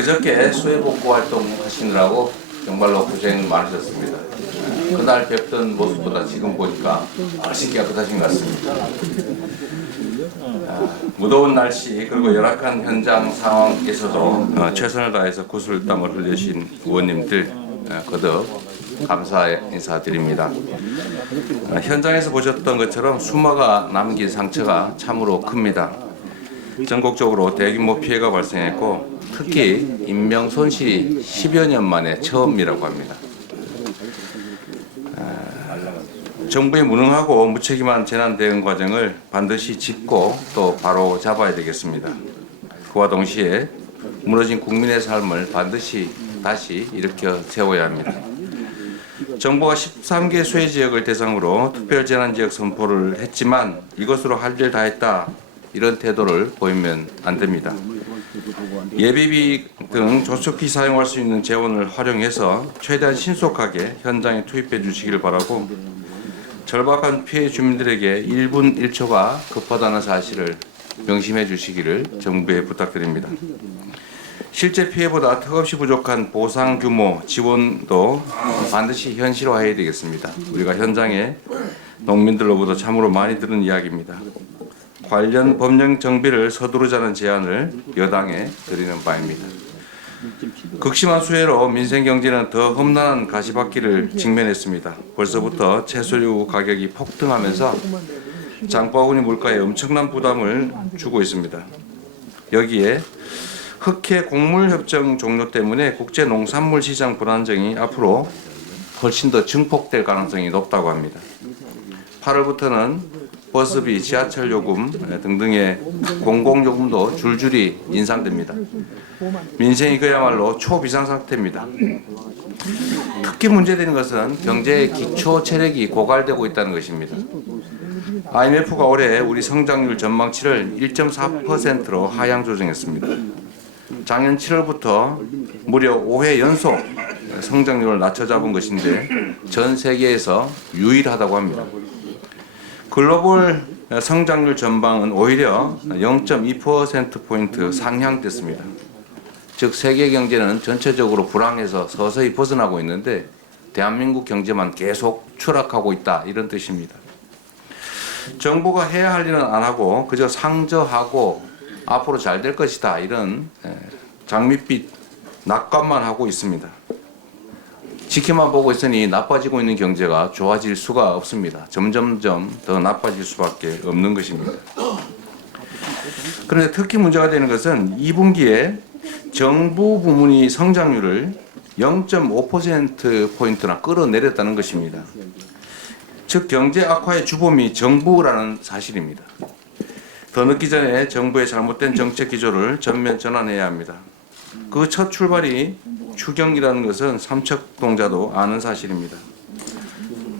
그저께 수해복구 활동 하시느라고 정말로 고생 많으셨습니다. 그날 뵙던 모습보다 지금 보니까 훨씬 깨끗하신 것 같습니다. 무더운 날씨 그리고 열악한 현장 상황에서도 최선을 다해서 구슬땀을 흘리신 의원님들 거듭 감사 인사드립니다. 현장에서 보셨던 것처럼 수마가 남긴 상처가 참으로 큽니다. 전국적으로 대규모 피해가 발생했고 특히 인명 손실이 10여 년 만에 처음이라고 합니다. 정부의 무능하고 무책임한 재난 대응 과정을 반드시 짚고 또 바로 잡아야 되겠습니다. 그와 동시에 무너진 국민의 삶을 반드시 다시 일으켜 세워야 합니다. 정부가 13개 수해 지역을 대상으로 특별재난지역 선포를 했지만 이것으로 할 일 다 했다 이런 태도를 보이면 안 됩니다. 예비비 등 조속히 사용할 수 있는 재원을 활용해서 최대한 신속하게 현장에 투입해 주시기를 바라고 절박한 피해 주민들에게 1분 1초가 급하다는 사실을 명심해 주시기를 정부에 부탁드립니다. 실제 피해보다 턱없이 부족한 보상 규모, 지원도 반드시 현실화해야 되겠습니다. 우리가 현장에 농민들로부터 참으로 많이 들은 이야기입니다. 관련 법령 정비를 서두르자는 제안을 여당에 드리는 바입니다. 극심한 수해로 민생 경제는 더 험난한 가시밭길을 직면했습니다. 벌써부터 채소류 가격이 폭등하면서 장바구니 물가에 엄청난 부담을 주고 있습니다. 여기에 흑해 곡물협정 종료 때문에 국제농산물시장 불안정이 앞으로 훨씬 더 증폭될 가능성이 높다고 합니다. 8월부터는 버스비, 지하철 요금 등등의 공공요금도 줄줄이 인상됩니다. 민생이 그야말로 초비상 상태입니다. 특히 문제되는 것은 경제의 기초 체력이 고갈되고 있다는 것입니다. IMF가 올해 우리 성장률 전망치를 1.4%로 하향 조정했습니다. 작년 7월부터 무려 5회 연속 성장률을 낮춰 잡은 것인데 전 세계에서 유일하다고 합니다. 글로벌 성장률 전망은 오히려 0.2%포인트 상향됐습니다. 즉 세계 경제는 전체적으로 불황에서 서서히 벗어나고 있는데 대한민국 경제만 계속 추락하고 있다 이런 뜻입니다. 정부가 해야 할 일은 안 하고 그저 상저하고 앞으로 잘 될 것이다 이런 장밋빛 낙관만 하고 있습니다. 지켜만 보고 있으니 나빠지고 있는 경제가 좋아질 수가 없습니다. 점점점 더 나빠질 수밖에 없는 것입니다. 그런데 특히 문제가 되는 것은 2분기에 정부 부문이 성장률을 0.5%포인트나 끌어내렸다는 것입니다. 즉 경제 악화의 주범이 정부라는 사실입니다. 더 늦기 전에 정부의 잘못된 정책 기조를 전면 전환해야 합니다. 그 첫 출발이 추경이라는 것은 삼척동자도 아는 사실입니다.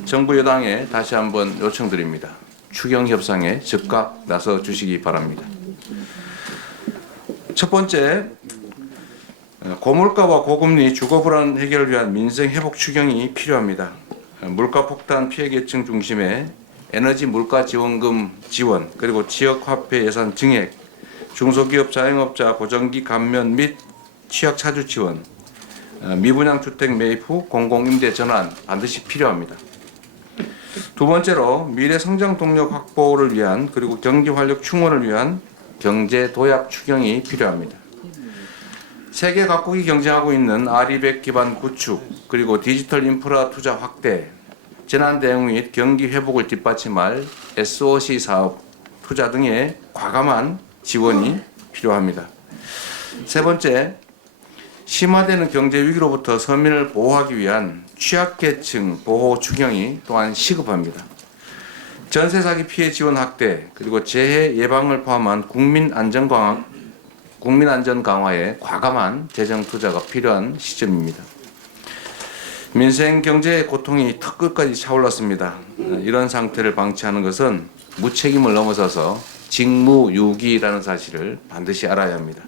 정부 여당에 다시 한번 요청드립니다. 추경 협상에 즉각 나서 주시기 바랍니다. 첫 번째, 고물가와 고금리 주거 불안 해결을 위한 민생 회복 추경이 필요합니다. 물가 폭탄 피해 계층 중심의 에너지 물가 지원금 지원, 그리고 지역 화폐 예산 증액, 중소기업 자영업자 고정비 감면 및 취약 차주 지원, 미분양 주택 매입 후 공공임대 전환 반드시 필요합니다. 두 번째로 미래 성장 동력 확보를 위한 그리고 경기 활력 충원을 위한 경제 도약 추경이 필요합니다. 세계 각국이 경쟁하고 있는 R200 기반 구축 그리고 디지털 인프라 투자 확대, 재난 대응 및 경기 회복을 뒷받침할 SOC 사업 투자 등의 과감한 지원이 필요합니다. 세 번째, 심화되는 경제 위기로부터 서민을 보호하기 위한 취약계층 보호 추경이 또한 시급합니다. 전세 사기 피해 지원 확대 그리고 재해 예방을 포함한 국민 안전 강화에 과감한 재정 투자가 필요한 시점입니다. 민생 경제의 고통이 턱끝까지 차올랐습니다. 이런 상태를 방치하는 것은 무책임을 넘어서서 직무유기라는 사실을 반드시 알아야 합니다.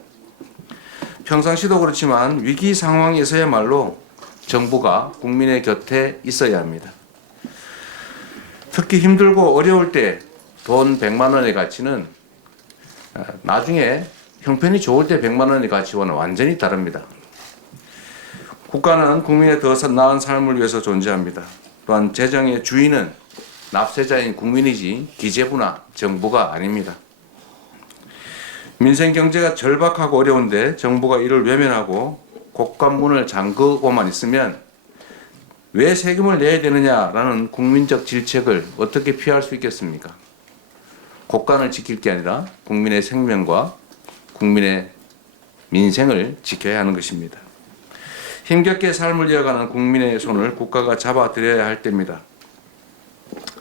평상시도 그렇지만 위기 상황에서야말로 정부가 국민의 곁에 있어야 합니다. 특히 힘들고 어려울 때 돈 100만 원의 가치는 나중에 형편이 좋을 때 100만 원의 가치와는 완전히 다릅니다. 국가는 국민의 더 나은 삶을 위해서 존재합니다. 또한 재정의 주인은 납세자인 국민이지 기재부나 정부가 아닙니다. 민생 경제가 절박하고 어려운데 정부가 이를 외면하고 곡간문을 잠그고만 있으면 왜 세금을 내야 되느냐라는 국민적 질책을 어떻게 피할 수 있겠습니까? 국간을 지킬 게 아니라 국민의 생명과 국민의 민생을 지켜야 하는 것입니다. 힘겹게 삶을 이어가는 국민의 손을 국가가 잡아드려야 할 때입니다.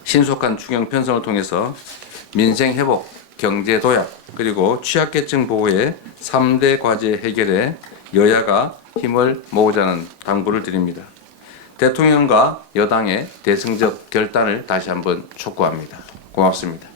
신속한 추경 편성을 통해서 민생 회복, 경제 도약, 그리고 취약계층 보호의 3대 과제 해결에 여야가 힘을 모으자는 당부를 드립니다. 대통령과 여당의 대승적 결단을 다시 한번 촉구합니다. 고맙습니다.